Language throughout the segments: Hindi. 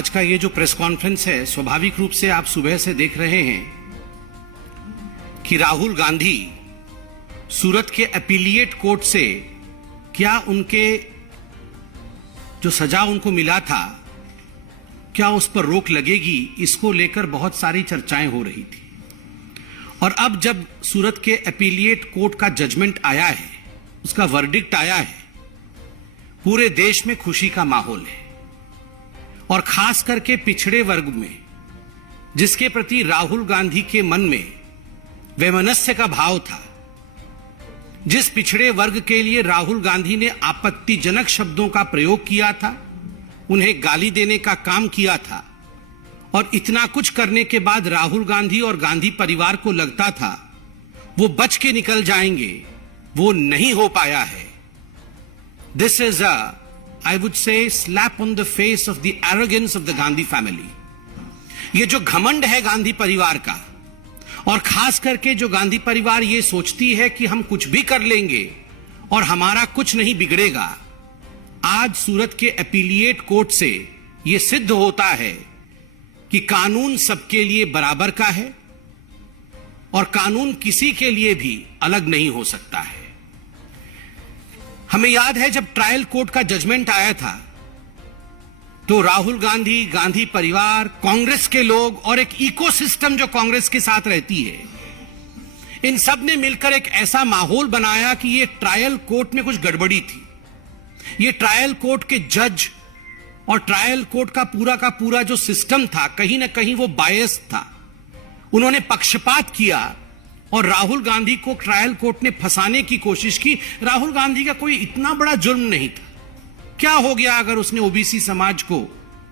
आज का ये जो प्रेस कॉन्फ्रेंस है, स्वाभाविक रूप से आप सुबह से देख रहे हैं कि राहुल गांधी सूरत के अपीलिएट कोर्ट से क्या उनके जो सजा उनको मिला था, क्या उस पर रोक लगेगी, इसको लेकर बहुत सारी चर्चाएं हो रही थी। और अब जब सूरत के अपीलिएट कोर्ट का जजमेंट आया है, उसका वर्डिक्ट आया है, पूरे देश में खुशी का माहौल है। और खास करके पिछड़े वर्ग में, जिसके प्रति राहुल गांधी के मन में वैमनस्य का भाव था, जिस पिछड़े वर्ग के लिए राहुल गांधी ने आपत्तिजनक शब्दों का प्रयोग किया था, उन्हें गाली देने का काम किया था, और इतना कुछ करने के बाद राहुल गांधी और गांधी परिवार को लगता था वो बच के निकल जाएंगे, वो नहीं हो पाया है। This is I would say slap on the face of the arrogance of the Gandhi family. ये जो घमंड है गांधी परिवार का, और खास करके जो गांधी परिवार ये सोचती है कि हम कुछ भी कर लेंगे और हमारा कुछ नहीं बिगड़ेगा, आज सूरत के अपीलिएट कोर्ट से ये सिद्ध होता है कि कानून सबके लिए बराबर का है और कानून किसी के लिए भी अलग नहीं हो सकता है। हमें याद है जब ट्रायल कोर्ट का जजमेंट आया था तो राहुल गांधी, गांधी परिवार, कांग्रेस के लोग और एक इकोसिस्टम जो कांग्रेस के साथ रहती है, इन सब ने मिलकर एक ऐसा माहौल बनाया कि ये ट्रायल कोर्ट में कुछ गड़बड़ी थी। ये ट्रायल कोर्ट के जज और ट्रायल कोर्ट का पूरा जो सिस्टम था, कहीं ना कहीं वो बायस था। उन्होंने पक्षपात किया और राहुल गांधी को ट्रायल कोर्ट ने फंसाने की कोशिश की। राहुल गांधी का कोई इतना बड़ा जुर्म नहीं था। क्या हो गया अगर उसने ओबीसी समाज को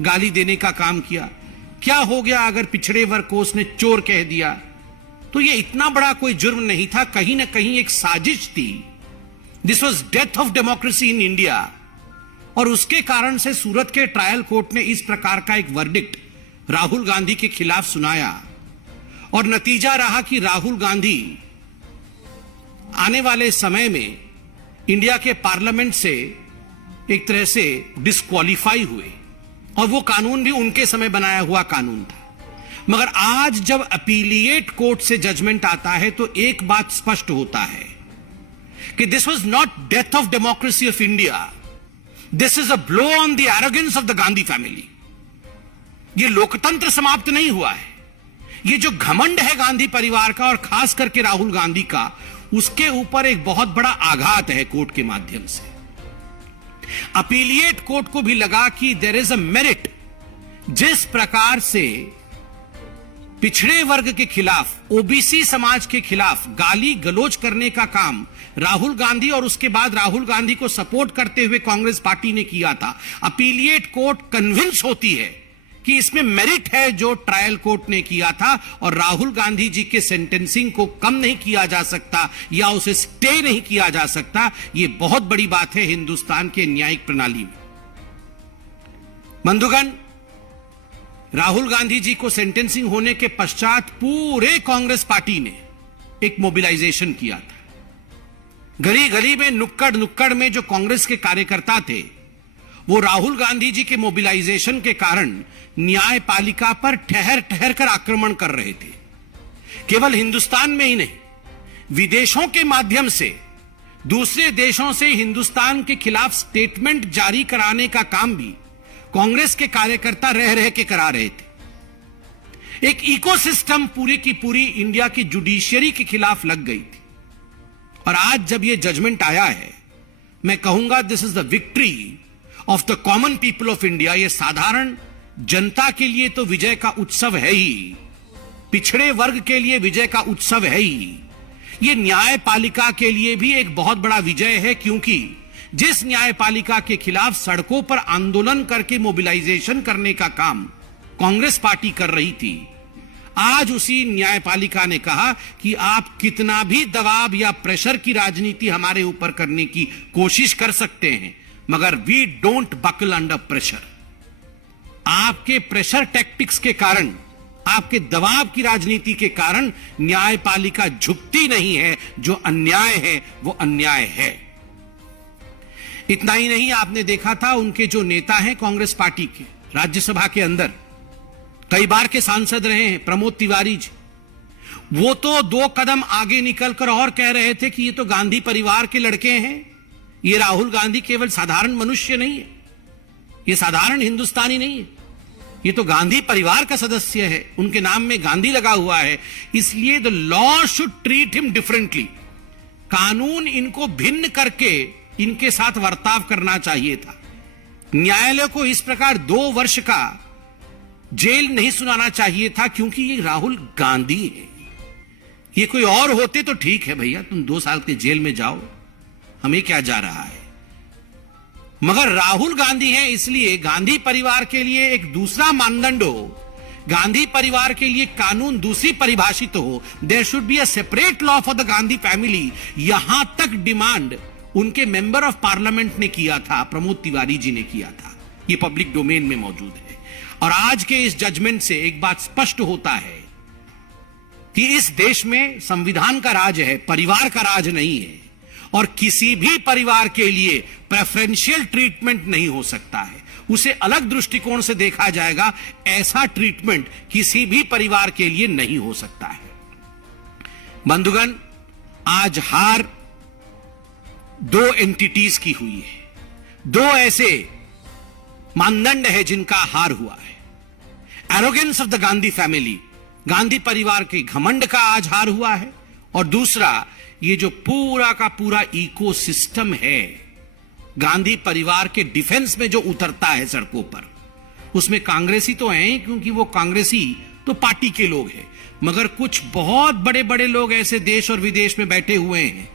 गाली देने का काम किया? क्या हो गया अगर पिछड़े वर्ग को उसने चोर कह दिया? तो ये इतना बड़ा कोई जुर्म नहीं था, कहीं ना कहीं एक साजिश थी। This was death of democracy in India. और उसके कारण से सूरत के ट्रायल कोर्ट ने इस प्रकार का एक वर्डिक्ट राहुल गांधी के खिलाफ सुनाया, और नतीजा रहा कि राहुल गांधी आने वाले समय में इंडिया के पार्लियामेंट से एक तरह से डिस्क्वालीफाई हुए, और वो कानून भी उनके समय बनाया हुआ कानून था। मगर आज जब अपीलिएट कोर्ट से जजमेंट आता है तो एक बात स्पष्ट होता है कि this was not death of democracy of India, this is a blow on the arrogance of the Gandhi family. ये लोकतंत्र समाप्त नहीं हुआ है। ये जो घमंड है गांधी परिवार का और खास करके राहुल गांधी का, उसके ऊपर एक बहुत बड़ा आघात है कोर्ट के माध्यम से। अपीलिएट कोर्ट को भी लगा कि देयर इज अ मेरिट। जिस प्रकार से पिछड़े वर्ग के खिलाफ, ओबीसी समाज के खिलाफ गाली गलौज करने का काम राहुल गांधी और उसके बाद राहुल गांधी को सपोर्ट करते हुए कांग्रेस पार्टी ने किया था, अपीलिएट कोर्ट कन्विंस होती है कि इसमें मेरिट है जो ट्रायल कोर्ट ने किया था, और राहुल गांधी जी के सेंटेंसिंग को कम नहीं किया जा सकता या उसे स्टे नहीं किया जा सकता। यह बहुत बड़ी बात है हिंदुस्तान के न्यायिक प्रणाली में। बंधुगण, राहुल गांधी जी को सेंटेंसिंग होने के पश्चात पूरे कांग्रेस पार्टी ने एक मोबिलाइजेशन किया था। गली गली में, नुक्कड़ नुक्कड़ में जो कांग्रेस के कार्यकर्ता थे, वो राहुल गांधी जी के मोबिलाइजेशन के कारण न्यायपालिका पर ठहर ठहर कर आक्रमण कर रहे थे। केवल हिंदुस्तान में ही नहीं, विदेशों के माध्यम से दूसरे देशों से हिंदुस्तान के खिलाफ स्टेटमेंट जारी कराने का काम भी कांग्रेस के कार्यकर्ता रह रह के करा रहे थे। एक इकोसिस्टम पूरी की पूरी इंडिया की जुडिशियरी के खिलाफ लग गई थी। और आज जब यह जजमेंट आया है, मैं कहूंगा this is the victory of the common people of India. यह साधारण जनता के लिए तो विजय का उत्सव है ही, पिछड़े वर्ग के लिए विजय का उत्सव है ही, यह न्यायपालिका के लिए भी एक बहुत बड़ा विजय है, क्योंकि जिस न्यायपालिका के खिलाफ सड़कों पर आंदोलन करके मोबिलाइजेशन करने का काम कांग्रेस पार्टी कर रही थी, आज उसी न्यायपालिका ने कहा कि आप कितना भी दबाव या प्रेशर की राजनीति हमारे ऊपर करने की कोशिश कर सकते हैं, मगर we don't buckle under pressure. आपके प्रेशर टैक्टिक्स के कारण, आपके दबाव की राजनीति के कारण न्यायपालिका झुकती नहीं है। जो अन्याय है वो अन्याय है। इतना ही नहीं, आपने देखा था उनके जो नेता हैं कांग्रेस पार्टी के, राज्यसभा के अंदर, कई बार के सांसद रहे हैं, प्रमोद तिवारी जी, वो तो 2 कदम आगे निकलकर और कह रहे थे कि ये तो गांधी परिवार के लड़के हैं, ये राहुल गांधी केवल साधारण मनुष्य नहीं है, ये साधारण हिंदुस्तानी नहीं है, ये तो गांधी परिवार का सदस्य है, उनके नाम में गांधी लगा हुआ है, इसलिए the law should treat him differently. कानून इनको भिन्न करके इनके साथ वर्ताव करना चाहिए था। न्यायालय को इस प्रकार 2 वर्ष का जेल नहीं सुनाना चाहिए था, क्योंकि ये राहुल गांधी है। ये कोई और होते तो ठीक है भैया, तुम 2 साल के जेल में जाओ, हमें क्या जा रहा है, मगर राहुल गांधी है, इसलिए गांधी परिवार के लिए एक दूसरा मानदंड हो, गांधी परिवार के लिए कानून दूसरी परिभाषित हो। There should be a separate law for the Gandhi family. यहां तक डिमांड उनके मेंबर ऑफ पार्लियामेंट ने किया था, प्रमोद तिवारी जी ने किया था, ये पब्लिक डोमेन में मौजूद है। और आज के इस जजमेंट से एक बात स्पष्ट होता है कि इस देश में संविधान का राज है, परिवार का राज नहीं है, और किसी भी परिवार के लिए प्रेफरेंशियल ट्रीटमेंट नहीं हो सकता है, उसे अलग दृष्टिकोण से देखा जाएगा। ऐसा ट्रीटमेंट किसी भी परिवार के लिए नहीं हो सकता है। बंधुगण, आज हार 2 एंटिटीज की हुई है, 2 ऐसे मानदंड है जिनका हार हुआ है। Arrogance of the Gandhi family, Gandhi परिवार के घमंड का आज हार हुआ है, और दूसरा ये जो पूरा का पूरा इकोसिस्टम है गांधी परिवार के डिफेंस में जो उतरता है सड़कों पर, उसमें कांग्रेसी तो हैं, क्योंकि वो कांग्रेसी तो पार्टी के लोग हैं, मगर कुछ बहुत बड़े बड़े लोग ऐसे देश और विदेश में बैठे हुए हैं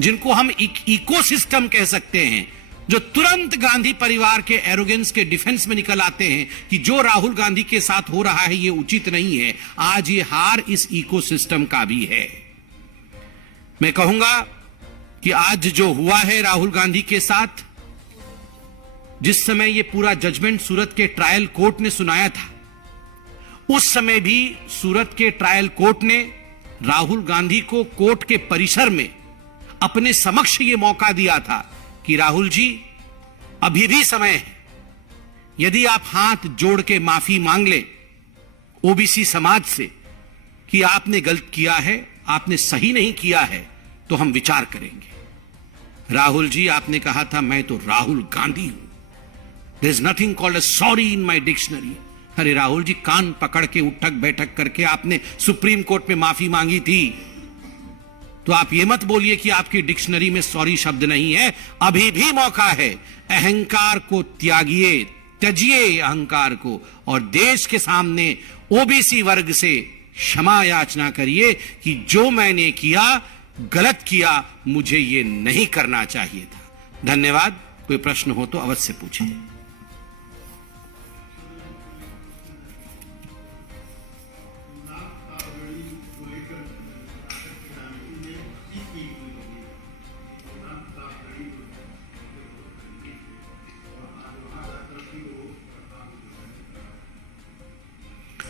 जिनको हम इकोसिस्टम कह सकते हैं, जो तुरंत गांधी परिवार के एरोगेंस के डिफेंस में निकल आते हैं कि जो राहुल गांधी के साथ हो रहा है ये उचित नहीं है। आज ये हार इस इकोसिस्टम का भी है। मैं कहूंगा कि आज जो हुआ है राहुल गांधी के साथ, जिस समय ये पूरा जजमेंट सूरत के ट्रायल कोर्ट ने सुनाया था, उस समय भी सूरत के ट्रायल कोर्ट ने राहुल गांधी को कोर्ट के परिसर में अपने समक्ष ये मौका दिया था कि राहुल जी, अभी भी समय है, यदि आप हाथ जोड़ के माफी मांग ले ओबीसी समाज से कि आपने गलत किया है, आपने सही नहीं किया है, तो हम विचार करेंगे। राहुल जी, आपने कहा था मैं तो राहुल गांधी हूं, there is nothing called a sorry in my dictionary. अरे राहुल जी, कान पकड़ के उठक बैठक करके आपने सुप्रीम कोर्ट में माफी मांगी थी, तो आप ये मत बोलिए कि आपकी डिक्शनरी में सॉरी शब्द नहीं है। अभी भी मौका है, अहंकार को त्यागिए, त्यजिए अहंकार को, और देश के सामने ओबीसी वर्ग से क्षमा याचना करिए कि जो मैंने किया, गलत किया, मुझे ये नहीं करना चाहिए था। धन्यवाद। कोई प्रश्न हो तो अवश्य पूछिए।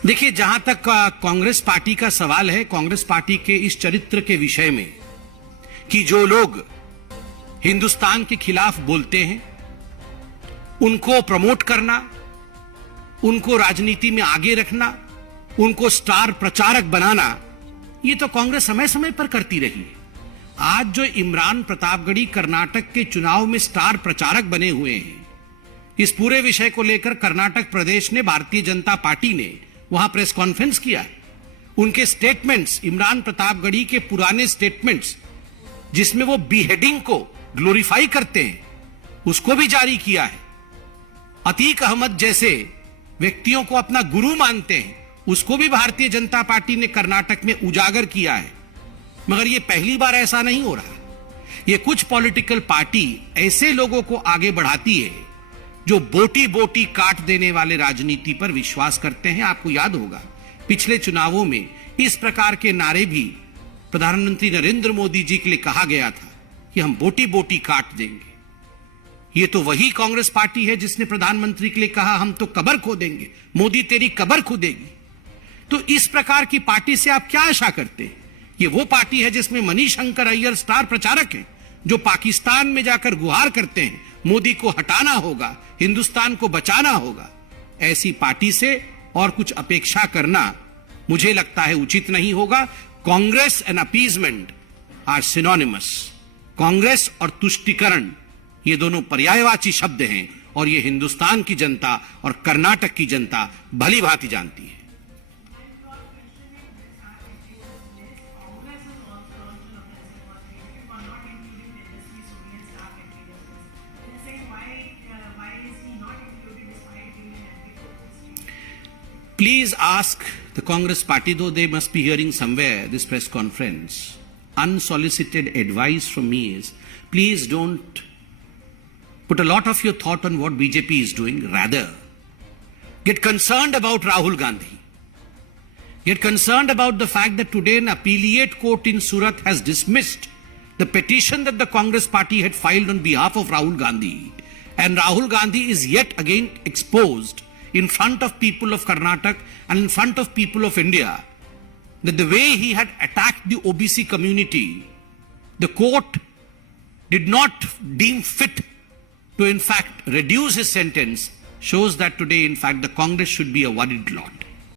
देखिए, जहां तक कांग्रेस पार्टी का सवाल है, कांग्रेस पार्टी के इस चरित्र के विषय में कि जो लोग हिंदुस्तान के खिलाफ बोलते हैं उनको प्रमोट करना, उनको राजनीति में आगे रखना, उनको स्टार प्रचारक बनाना, ये तो कांग्रेस समय समय पर करती रही है। आज जो इमरान प्रतापगढ़ी कर्नाटक के चुनाव में स्टार प्रचारक बने हुए हैं, इस पूरे विषय को लेकर कर्नाटक प्रदेश ने, भारतीय जनता पार्टी ने वहां प्रेस कॉन्फ्रेंस किया। उनके स्टेटमेंट्स, इमरान प्रतापगढ़ी के पुराने स्टेटमेंट्स जिसमें वो बीहेडिंग को ग्लोरीफाई करते हैं, उसको भी जारी किया है। अतीक अहमद जैसे व्यक्तियों को अपना गुरु मानते हैं, उसको भी भारतीय जनता पार्टी ने कर्नाटक में उजागर किया है। मगर ये पहली बार ऐसा नहीं हो रहा। ये कुछ पॉलिटिकल पार्टी ऐसे लोगों को आगे बढ़ाती है जो बोटी बोटी काट देने वाले राजनीति पर विश्वास करते हैं। आपको याद होगा पिछले चुनावों में इस प्रकार के नारे भी प्रधानमंत्री नरेंद्र मोदी जी के लिए कहा गया था कि हम बोटी बोटी काट देंगे। ये तो वही कांग्रेस पार्टी है जिसने प्रधानमंत्री के लिए कहा हम तो कब्र खोदेंगे, मोदी तेरी कब्र खोदेगी। तो इस प्रकार की पार्टी से आप क्या आशा करते हैं? ये वो पार्टी है जिसमें मनीशंकर अय्यर स्टार प्रचारक हैं, जो पाकिस्तान में जाकर गुहार करते हैं मोदी को हटाना होगा, हिंदुस्तान को बचाना होगा। ऐसी पार्टी से और कुछ अपेक्षा करना मुझे लगता है उचित नहीं होगा। Congress and appeasement are synonymous. Congress और तुष्टिकरण ये दोनों पर्यायवाची शब्द हैं और ये हिंदुस्तान की जनता और कर्नाटक की जनता भली भांति जानती है। Please ask the Congress party, though they must be hearing somewhere this press conference. Unsolicited advice from me is, please don't put a lot of your thought on what BJP is doing. Rather, get concerned about Rahul Gandhi. Get concerned about the fact that today an appellate court in Surat has dismissed the petition that the Congress party had filed on behalf of Rahul Gandhi. And Rahul Gandhi is yet again exposed in front of people of Karnataka and in front of people of India, that the way he had attacked the OBC community, the court did not deem fit to in fact reduce his sentence, shows that today in fact the Congress should be a worried lot.